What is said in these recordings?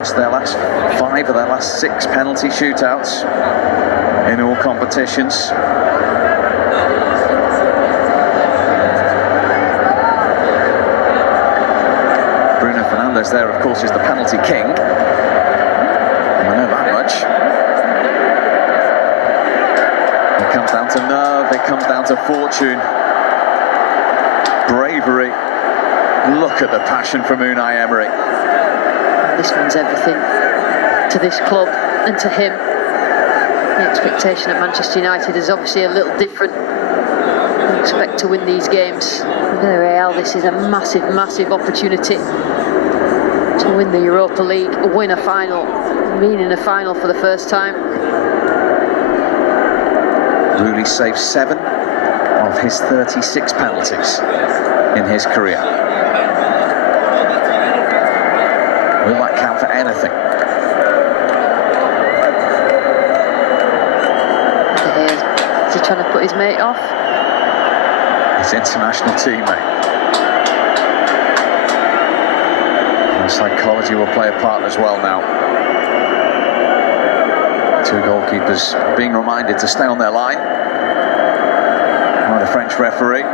It's their last 5 of their last 6 penalty shootouts in all competitions. Bruno Fernandes there, of course, is the penalty king. I know that much. It comes down to nerve, it comes down to fortune, bravery. Look at the passion from Unai Emery. This means everything to this club and to him. The expectation at Manchester United is obviously a little different. We expect to win these games. Villarreal, this is a massive, massive opportunity to win the Europa League, win a final, being in a final for the first time. Rooney saved 7 of his 36 penalties in his career. Will that count for anything? Is he trying to put his mate off? His international teammate. And psychology will play a part as well now. 2 goalkeepers being reminded to stay on their line by the French referee.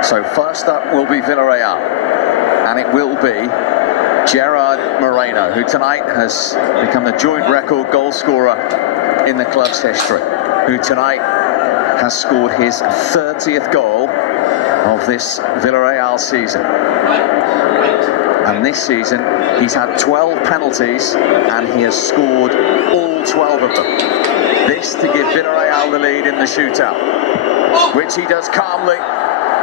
So first up will be Villarreal, and it will be Gerard Moreno, who tonight has become the joint record goal scorer in the club's history, who tonight has scored his 30th goal of this Villarreal season. And this season he's had 12 penalties and he has scored all 12 of them. This to give Villarreal the lead in the shootout, which he does calmly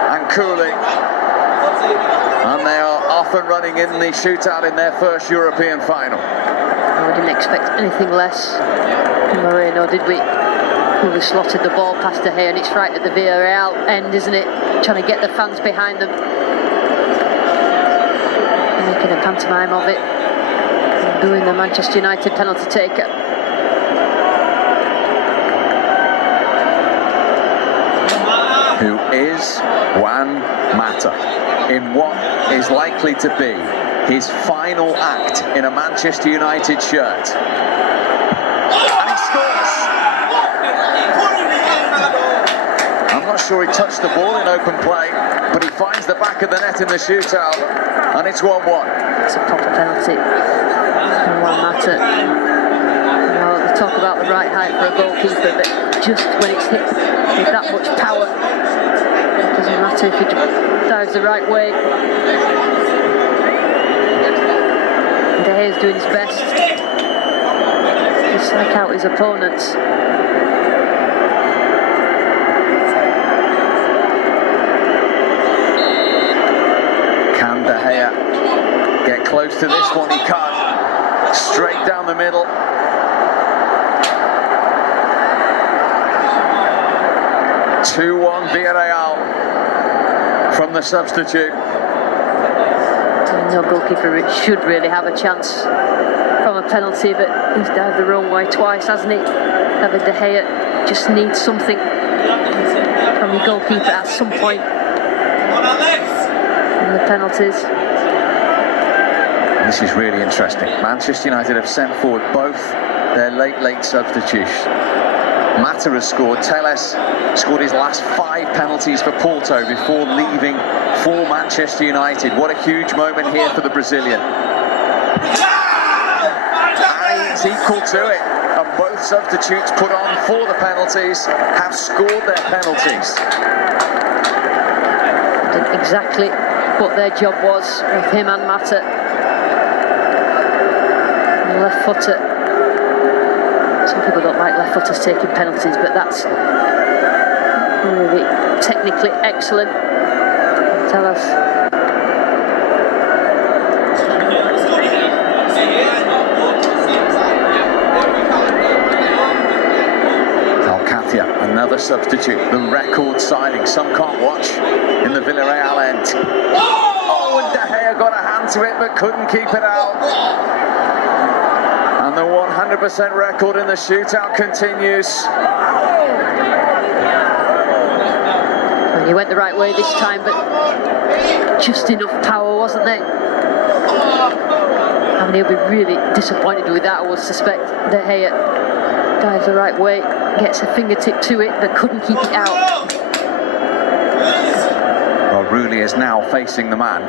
and coolly, and they are off and running in the shootout in their first European final. We didn't expect anything less from Moreno, did we? Who slotted the ball past De Gea, and it's right at the Villarreal end, isn't it? Trying to get the fans behind them, making a pantomime of it, and doing the Manchester United penalty taker. Who is Juan Mata in what is likely to be his final act in a Manchester United shirt. And he scores! I'm not sure he touched the ball in open play, but he finds the back of the net in the shootout, and it's 1-1. It's a proper penalty from Juan Mata. Well, they talk about the right height for a goalkeeper, but just when it's hit with that much power, it doesn't matter if he dives the right way. De Gea's doing his best to psych out his opponents. Can De Gea get close to this one? He can't. Straight down the middle. Villarreal from the substitute. No goalkeeper should really have a chance from a penalty, but he's dived the wrong way twice, hasn't he? David De Gea just needs something from your goalkeeper at some point in the penalties. This is really interesting. Manchester United have sent forward both their late substitutes. Mata has scored. Teles scored his last 5 penalties for Porto before leaving for Manchester United. What a huge moment here for the Brazilian. And he's equal to it. And both substitutes put on for the penalties have scored their penalties. Did exactly what their job was with him and Mata. Left footer. Some people don't like left footers taking penalties, but that's really technically excellent. Tell us. Alcatia, another substitute, the record signing. Some can't watch in the Villarreal end. Oh, and De Gea got a hand to it, but couldn't keep it out. And the 100% record in the shootout continues. He went the right way this time, but just enough power, wasn't there? I mean, he'll be really disappointed with that, I would suspect. De Gea dives the right way, gets a fingertip to it, but couldn't keep it out. Well, Rooney is now facing the man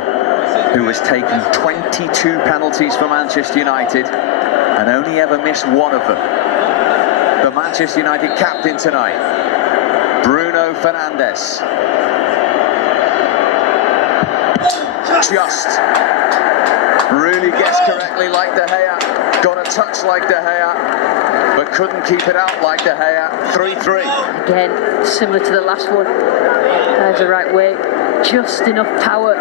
who has taken 22 penalties for Manchester United and only ever missed one of them. The Manchester United captain tonight, Bruno Fernandes. Just really guessed correctly like De Gea, got a touch like De Gea, but couldn't keep it out like De Gea. 3-3. Again, similar to the last one. There's the right way, just enough power.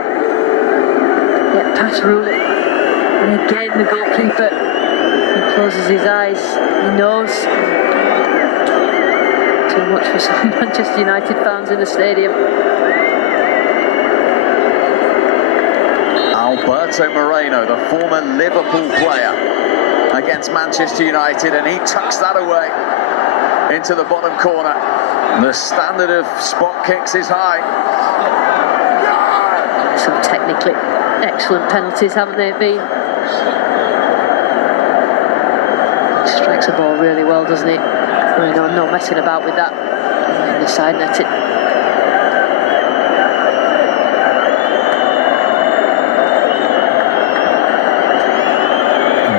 Get past Rooney. And again, the goalkeeper, he closes his eyes. He knows. Too much for some Manchester United fans in the stadium. Alberto Moreno, the former Liverpool player, against Manchester United, and he tucks that away into the bottom corner. The standard of spot kicks is high. Some technically excellent penalties, haven't they been? He strikes the ball really well, doesn't he? No messing about with that. In the side netting.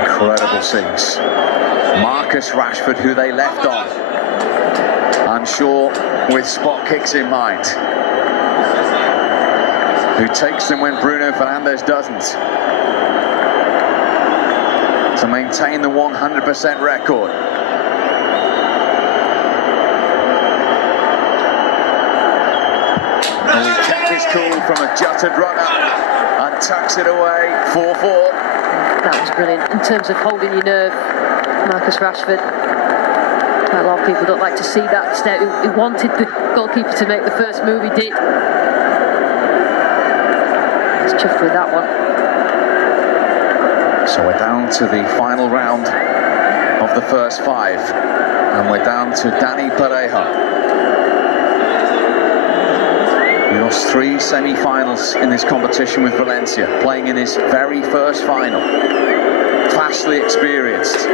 Incredible scenes. Marcus Rashford, who they left on, I'm sure with spot kicks in mind, who takes them when Bruno Fernandes doesn't, to maintain the 100% record. And he kept his cool from a jutted runner and tucks it away. 4-4. That was brilliant. In terms of holding your nerve, Marcus Rashford. A lot of people don't like to see that. He wanted the goalkeeper to make the first move, he did. He's chuffed with that one. So we're down to the final round of the first 5. And we're down to Dani Pareja. He lost 3 semi-finals in this competition with Valencia, playing in his very first final. Vastly experienced.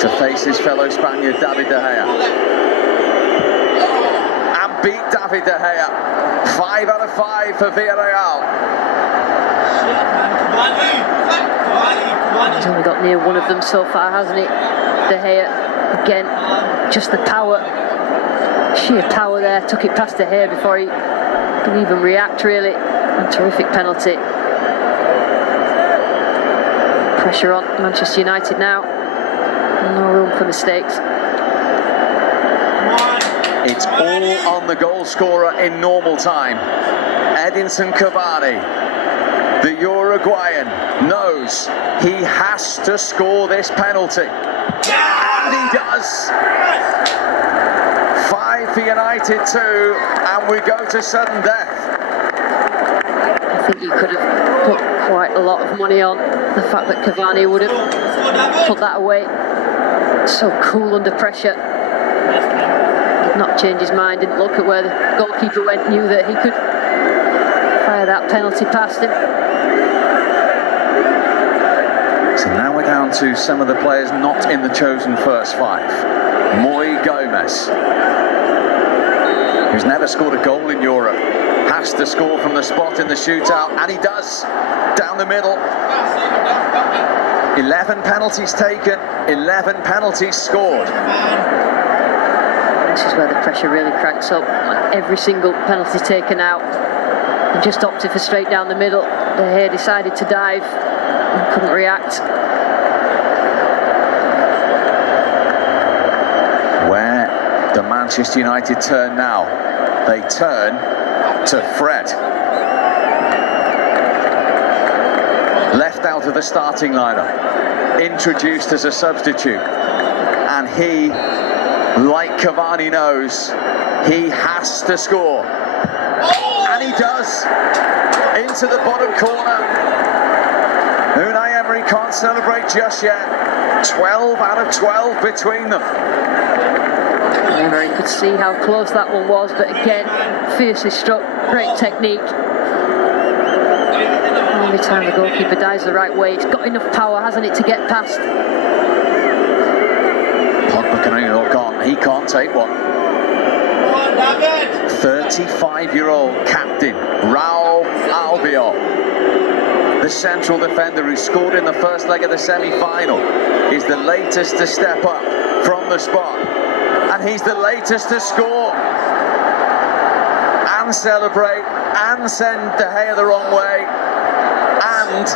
To face his fellow Spaniard, David De Gea. And beat David De Gea. 5 out of 5 for Villarreal. He's only got near one of them so far, hasn't he? De Gea, again, just the power. Sheer power there, took it past De Gea before he didn't even react, really. A terrific penalty. Pressure on Manchester United now. No room for mistakes. It's all on the goal scorer in normal time. Edinson Cavani, the Uruguayan, knows he has to score this penalty. And he does. 5 for United 2, and we go to sudden death. I think you could have put quite a lot of money on the fact that Cavani would have put that away. So cool under pressure. Did not change his mind, didn't look at where the goalkeeper went, knew that he could fire that penalty past him. So now we're down to some of the players not in the chosen first 5. Moi Gomez, who's never scored a goal in Europe, has to score from the spot in the shootout, and he does, down the middle. 11 penalties taken, 11 penalties scored. This is where the pressure really cranks up. Every single penalty taken out, and just opted for straight down the middle. De Gea decided to dive and couldn't react. Where do Manchester United turn now? They turn to Fred. Left out of the starting lineup, introduced as a substitute, and he, like Cavani, knows he has to score, and he does. Into the bottom corner. Unai Emery can't celebrate just yet. 12 out of 12 between them. Emery could see how close that one was, but again, fiercely struck, great technique. Every time the goalkeeper dives the right way, it's got enough power, hasn't it, to get past. Pogba can only look on. He can't take one. 35-year-old captain Raul Albiol, the central defender who scored in the first leg of the semi-final, is the latest to step up from the spot, and he's the latest to score and celebrate and send De Gea the wrong way and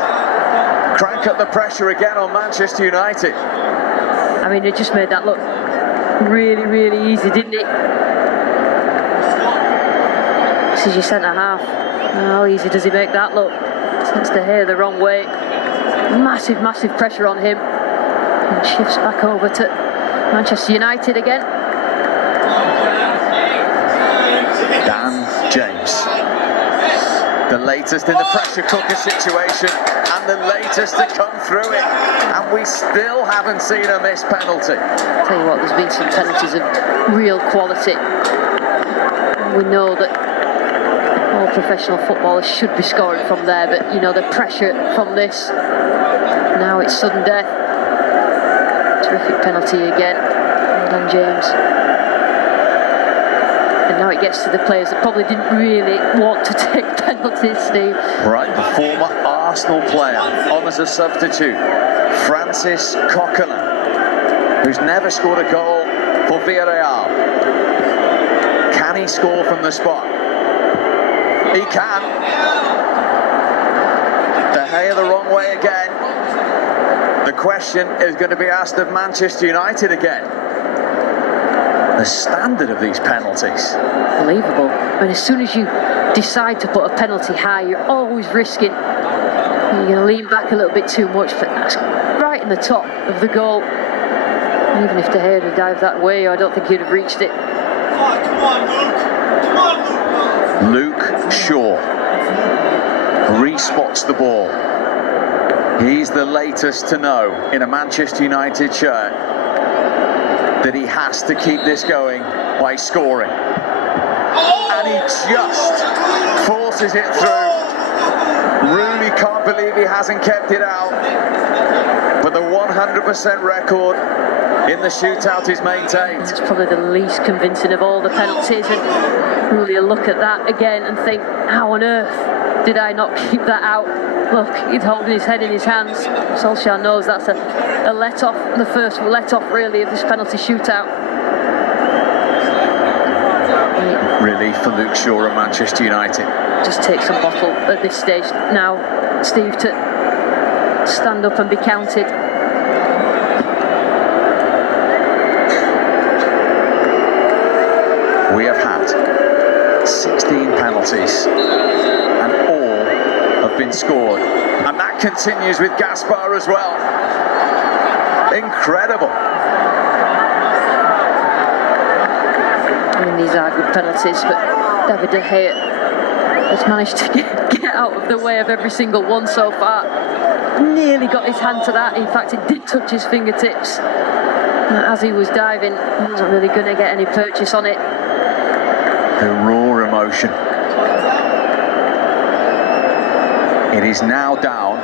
crank up the pressure again on Manchester United. I mean, it just made that look really, really easy, didn't it? This is your centre-half. How easy does he make that look? Sends De Gea the wrong way. Massive, massive pressure on him. And shifts back over to Manchester United again. Dan James, the latest in the pressure cooker situation and the latest to come through it, and we still haven't seen a missed penalty. Tell you what, there's been some penalties of real quality. We know that all professional footballers should be scoring from there, but you know, the pressure from this, now it's sudden death. Terrific penalty again, Dan James. And now it gets to the players that probably didn't really want to take penalties, Steve. Right, the former Arsenal player on as a substitute, Francis Coquelin, who's never scored a goal for Villarreal. Can he score from the spot? He can. De Gea the wrong way again. The question is going to be asked of Manchester United again. The standard of these penalties. Unbelievable. I mean, as soon as you decide to put a penalty high, you're always risking. You're going to lean back a little bit too much, but that's right in the top of the goal. Even if De Gea had dived that way, I don't think he'd have reached it. Come on, Luke. Come on, Luke. Luke Shaw re-spots the ball. He's the latest to know in a Manchester United shirt that he has to keep this going by scoring. And he just forces it through. Rooney can't believe he hasn't kept it out. But the 100% record in the shootout is maintained. It's probably the least convincing of all the penalties, and really look at that again and think, how on earth did I not keep that out? Look, he's holding his head in his hands. Solskjaer knows that's a let-off, the first let-off really of this penalty shootout. Relief for Luke Shaw and Manchester United. Just take some bottle at this stage now, Steve, to stand up and be counted. We have had 16 penalties and all have been scored, and that continues with Gaspar as well. Incredible. I mean, these are good penalties, but David De Gea has managed to get out of the way of every single one so far. Nearly got his hand to that. In fact, it did touch his fingertips as he was diving. He wasn't really going to get any purchase on it. The raw emotion. It is now down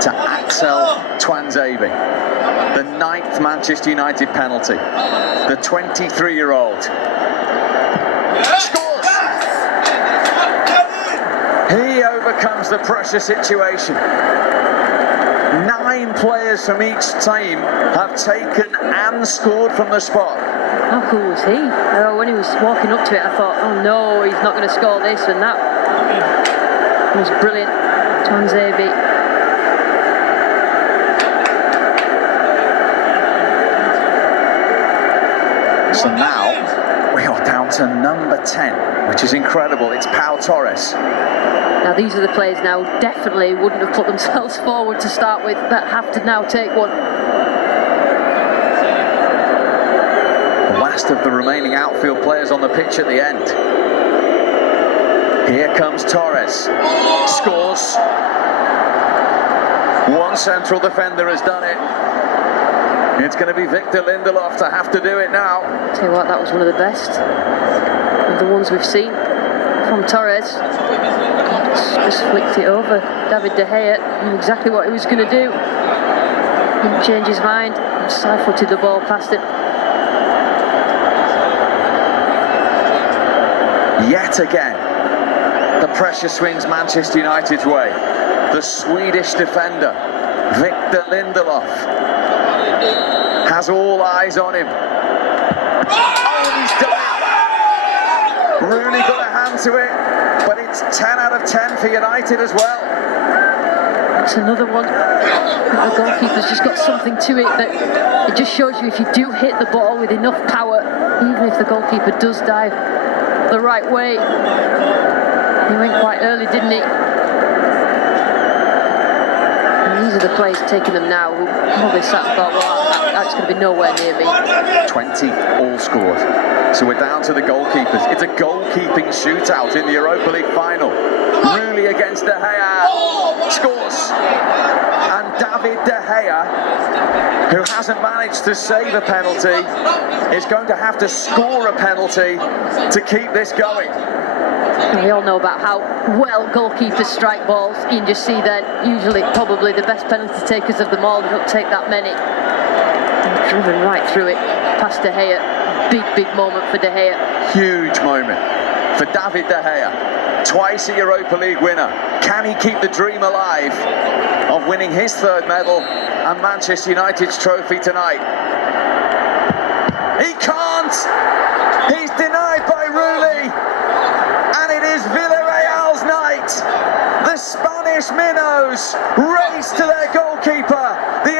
to Axel Tuanzebe, the 9th Manchester United penalty. The 23-year-old scores. He overcomes the pressure situation. 9 players from each team have taken and scored from the spot. How cool was he? When he was walking up to it, I thought, oh no, he's not going to score this, and that was brilliant. Tuanzebe. So now we are down to number 10, which is incredible. It's Pau Torres. Now these are the players now definitely wouldn't have put themselves forward to start with, but have to now take one. The last of the remaining outfield players on the pitch at the end. Here comes Torres. Scores. One central defender has done it. It's going to be Victor Lindelof to have to do it now. Tell you what, that was one of the best of the ones we've seen from Torres. Just flicked it over. David De Gea knew exactly what he was going to do. Didn't change his mind. Side-footed the ball past it. Yet again, the pressure swings Manchester United's way. The Swedish defender, Victor Lindelof, has all eyes on him. Oh, he's done it! Rooney got a hand to it, but it's 10 out of 10 for United as well. It's another one. The goalkeeper's just got something to it that it just shows you if you do hit the ball with enough power, even if the goalkeeper does dive the right way. He went quite early, didn't he? And these are the players taking them now who probably sat and thought, well, that's going to be nowhere near me. 20 all scored. So we're down to the goalkeepers. It's a goalkeeping shootout in the Europa League final. Rooney against De Gea scores. And David De Gea, who hasn't managed to save a penalty, is going to have to score a penalty to keep this going. We all know about how well goalkeepers strike balls. You can just see that usually probably the best penalty takers of them all. They don't take that many. And driven right through it past De Gea. Big moment for De Gea. Huge moment for David De Gea. Twice a Europa League winner. Can he keep the dream alive of winning his third medal and Manchester United's trophy tonight? He can't! He's denied by Rooney! And it is Villarreal's night! The Spanish minnows race to their goalkeeper. The